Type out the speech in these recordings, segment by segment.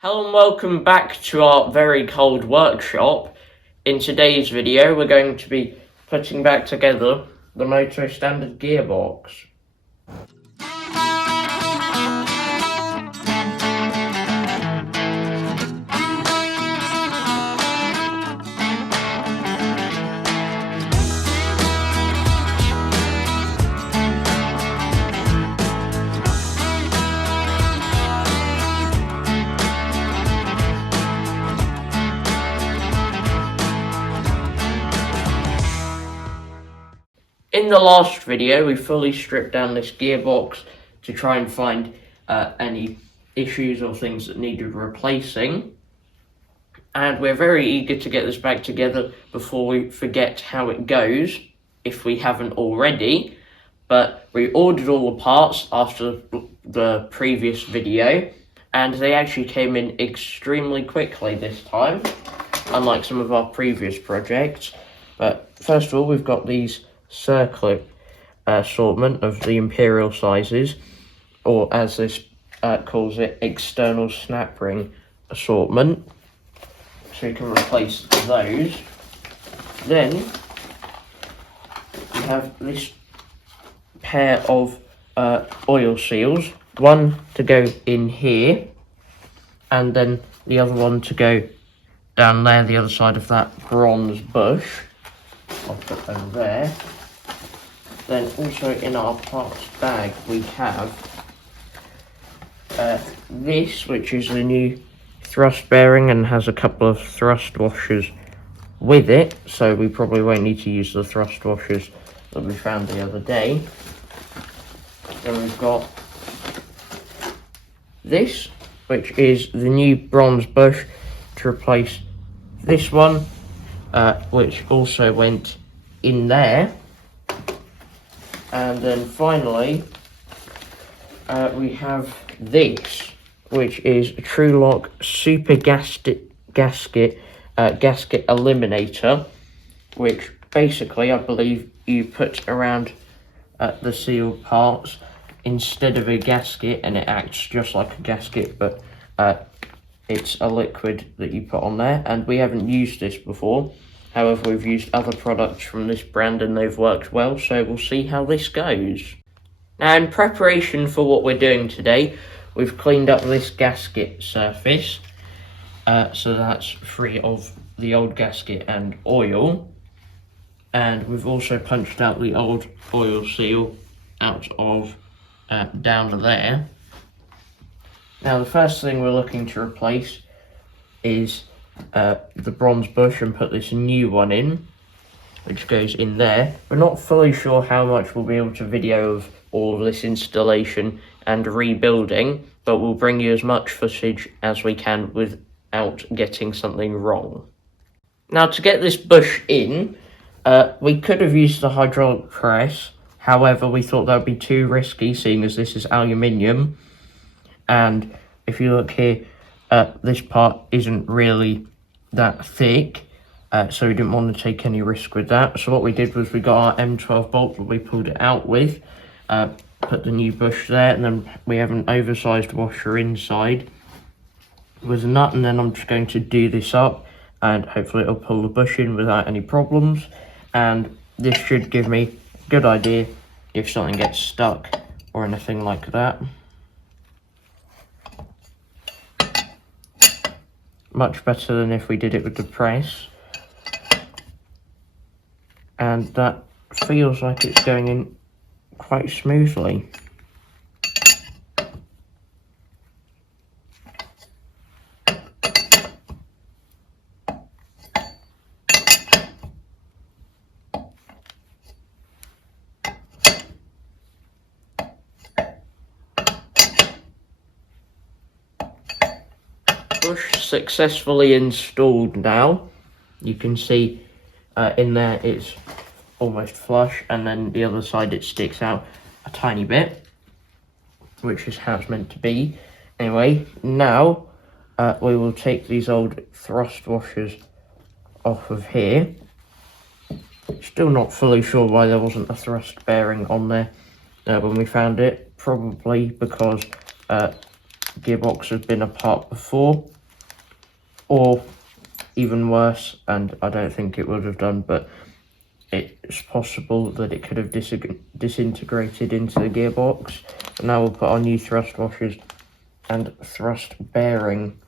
Hello and welcome back to our very cold workshop. In today's video we're going to be putting back together the Motostandard gearbox. In the last video, we fully stripped down this gearbox to try and find any issues or things that needed replacing. And we're very eager to get this back together before we forget how it goes, if we haven't already. But we ordered all the parts after the previous video, and they actually came in extremely quickly this time, unlike some of our previous projects. But first of all, we've got these circlip assortment of the imperial sizes, or as this calls it, external snap ring assortment, so you can replace those. Then we have this pair of oil seals, one to go in here and then the other one to go down there, the other side of that bronze bush. I'll put over there. Then also in our parts bag we have this, which is the new thrust bearing and has a couple of thrust washers with it, so we probably won't need to use the thrust washers that we found the other day. Then we've got this, which is the new bronze bush to replace this one, which also went in there. And then finally, we have this, which is a True Lock Super Gasket Eliminator, which basically I believe you put around the sealed parts instead of a gasket, and it acts just like a gasket, but it's a liquid that you put on there. And we haven't used this before. However, we've used other products from this brand and they've worked well, so we'll see how this goes. Now, in preparation for what we're doing today, we've cleaned up this gasket surface, so that's free of the old gasket and oil. And we've also punched out the old oil seal out of down there. Now, the first thing we're looking to replace is the bronze bush and put this new one in, which goes in there. We're not fully sure how much we'll be able to video of all of this installation and rebuilding, but we'll bring you as much footage as we can without getting something wrong. Now, to get this bush in, we could have used the hydraulic press. However, we thought that would be too risky, seeing as this is aluminium, and if you look here, this part isn't really that thick, so we didn't want to take any risk with that. So what we did was we got our M12 bolt that we pulled it out with, put the new bush there, and then we have an oversized washer inside with a nut, and then I'm just going to do this up and hopefully it'll pull the bush in without any problems. And this should give me a good idea if something gets stuck or anything like that. Much better than if we did it with the press. And that feels like it's going in quite smoothly. Bush successfully installed now. You can see in there it's almost flush, and then the other side it sticks out a tiny bit, which is how it's meant to be. Anyway, now we will take these old thrust washers off of here. Still not fully sure why there wasn't a thrust bearing on there when we found it. Probably because gearbox has been apart before, or even worse, and I don't think it would have done, but it's possible that it could have disintegrated into the gearbox. And now we'll put our new thrust washers and thrust bearing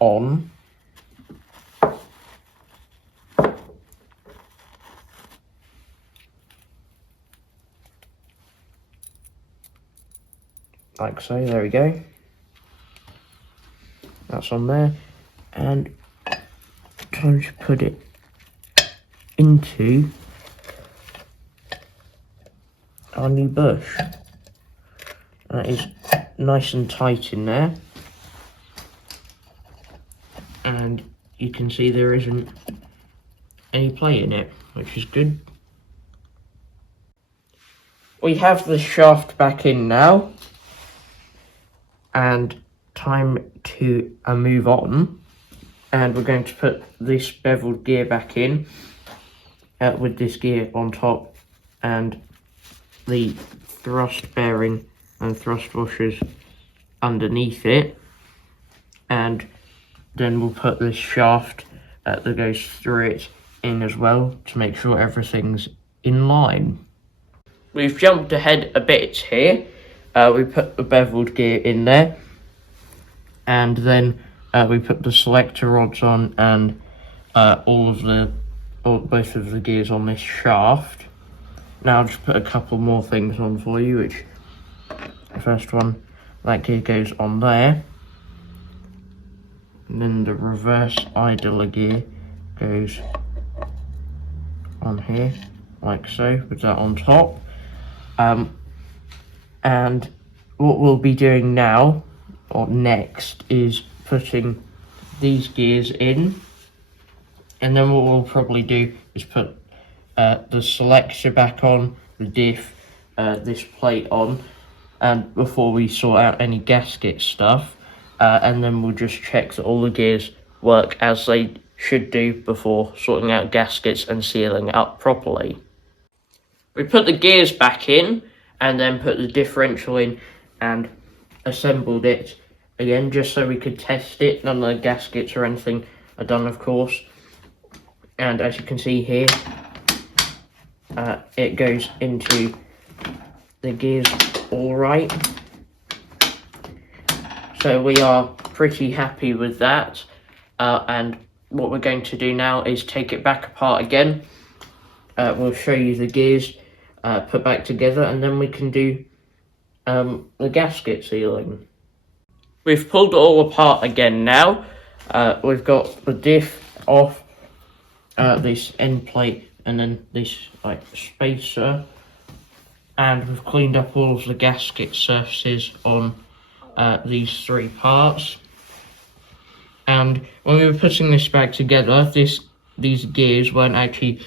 on. Like so, there we go. That's on there. And time to put it into our new bush. That is nice and tight in there. And you can see there isn't any play in it, which is good. We have the shaft back in now. And time to move on, and we're going to put this beveled gear back in with this gear on top and the thrust bearing and thrust washers underneath it, and then we'll put this shaft that goes through it in as well to make sure everything's in line. We've jumped ahead a bit here. We put the beveled gear in there, and then we put the selector rods on and both of the gears on this shaft. Now I'll just put a couple more things on for you, which the first one, that gear goes on there, and then the reverse idler gear goes on here, like so, with that on top. And what we'll be doing now, or next, is putting these gears in. And then what we'll probably do is put the selector back on, the diff, this plate on, and before we sort out any gasket stuff. And then we'll just check that all the gears work as they should do before sorting out gaskets and sealing it up properly. We put the gears back in, and then put the differential in and assembled it again, just so we could test it. None of the gaskets or anything are done, of course. And as you can see here, it goes into the gears all right. So we are pretty happy with that. And what we're going to do now is take it back apart again. We'll show you the gears put back together, and then we can do the gasket sealing. We've pulled it all apart again now. We've got the diff off, this end plate, and then this spacer, and we've cleaned up all of the gasket surfaces on these three parts. And when we were putting this back together, these gears weren't actually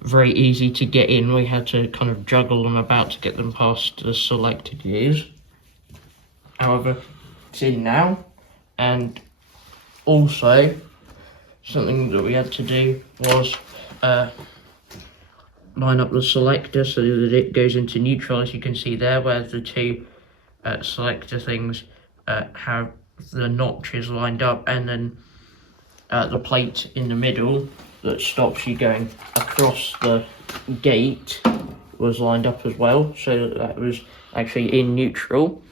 very easy to get in. We had to kind of juggle them about to get them past the selected gears. However, it's in now. And also, something that we had to do was line up the selector so that it goes into neutral, as you can see there, where the two selector things have the notches lined up, and then the plate in the middle that stops you going across the gate was lined up as well, so that was actually in neutral.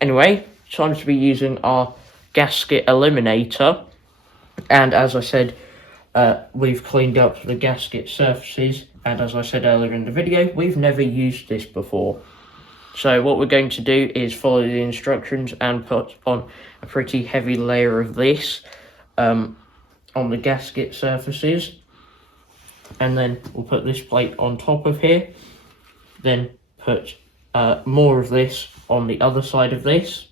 Anyway, time to be using our gasket eliminator, and as I said, we've cleaned up the gasket surfaces, and as I said earlier in the video, we've never used this before. So what we're going to do is follow the instructions and put on a pretty heavy layer of this on the gasket surfaces, and then we'll put this plate on top of here, then put more of this on the other side of this,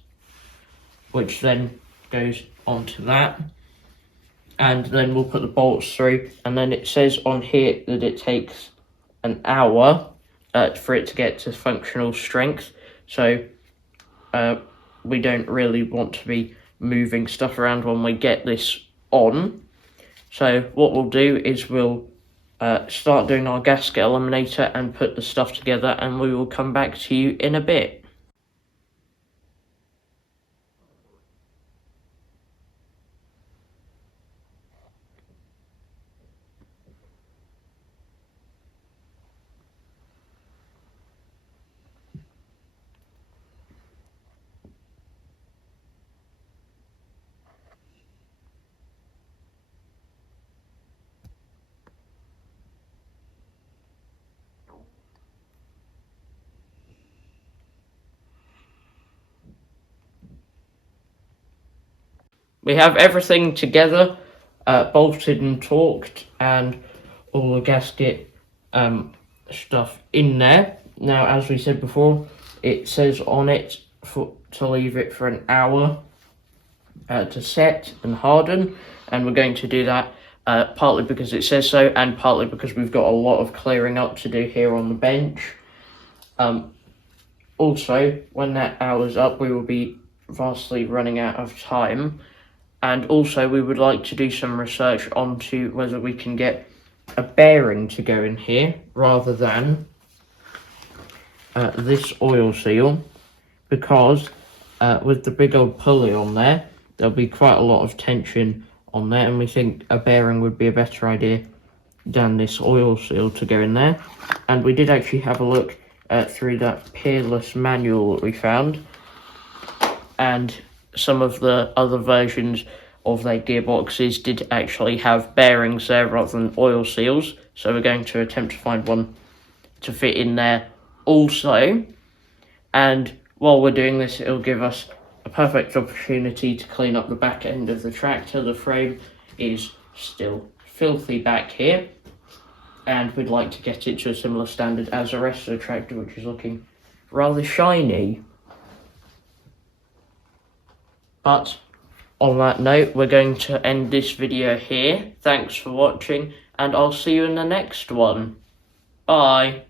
which then goes onto that, and then we'll put the bolts through. And then it says on here that it takes an hour for it to get to functional strength, so we don't really want to be moving stuff around when we get this on. So what we'll do is we'll start doing our gasket eliminator and put the stuff together, and we will come back to you in a bit. we have everything together, bolted and torqued, and all the gasket stuff in there. Now, as we said before, it says on it to leave it for an hour to set and harden, and we're going to do that partly because it says so, and partly because we've got a lot of clearing up to do here on the bench. Also, when that hour's up, we will be vastly running out of time, and also we would like to do some research onto whether we can get a bearing to go in here rather than this oil seal, because with the big old pulley on there, there'll be quite a lot of tension on there, and we think a bearing would be a better idea than this oil seal to go in there. And we did actually have a look through that Peerless manual that we found, and some of the other versions of their gearboxes did actually have bearings there rather than oil seals, so we're going to attempt to find one to fit in there also. And while we're doing this, it'll give us a perfect opportunity to clean up the back end of the tractor. The frame is still filthy back here, and we'd like to get it to a similar standard as the rest of the tractor, which is looking rather shiny. But on that note, we're going to end this video here. Thanks for watching, and I'll see you in the next one. Bye.